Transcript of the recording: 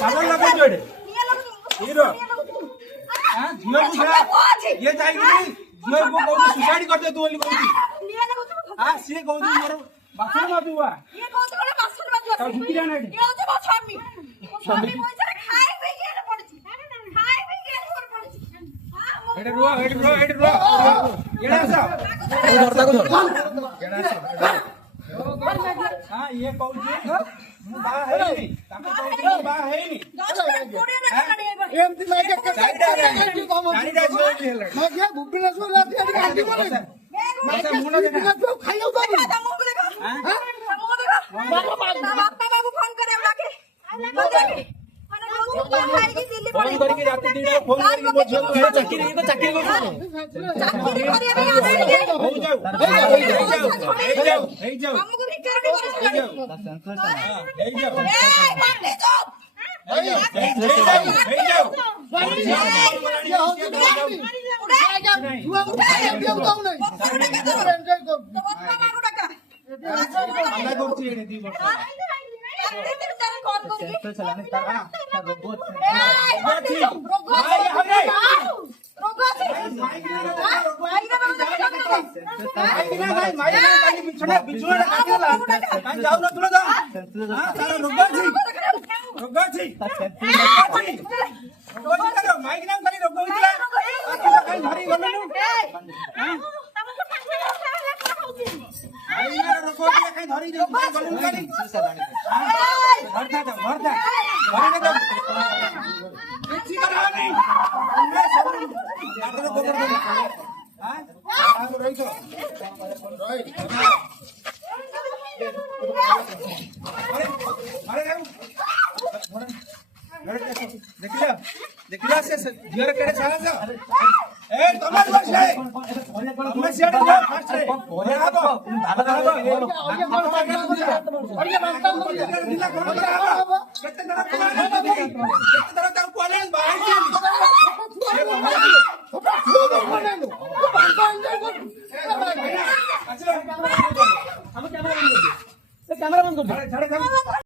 पागल लगो जोड़े हीरो हां झियो को ये जाई कि झियो को कहू सुसाइड कर दे तू बोली कहू हां से कहू मोर बासन माजुआ ये कहू तो बासन माजुआ का झुकिया नहीं ये होते मो स्वामी स्वामी पैसा खाई पे गेल पड़ची खाई पे गेल पड़ची हां एडे रो एडा सा धरता को धर एडा सा हां ये कहू जे मु बा है नी ताको कहू बा है नी 10 कोड़े ना काढे एमती लागे के चारिटा झियो हेला मगे भुवनेश्वर राती आडी गाडी बोले माता मुंडा देखा तो खाइयो तो मुंह देखा हां मुंह देखा बाबा बाबू फोन करे लागे लागे फोन करके रात दिन फोन करके मो झियो को चाकरी को चाकरी करे अभी हो जाओ हमको भी कर भी जाओ ए मारले तो देखिला से झियो केड़े छाला जा ए तमार बस रे मैं सियाड़ जा फास्ट रे ओरे आबो अरे मानता दिला कोन आबो केते तरह ता कोले बाहर के ये कैमरा बंद कर दे।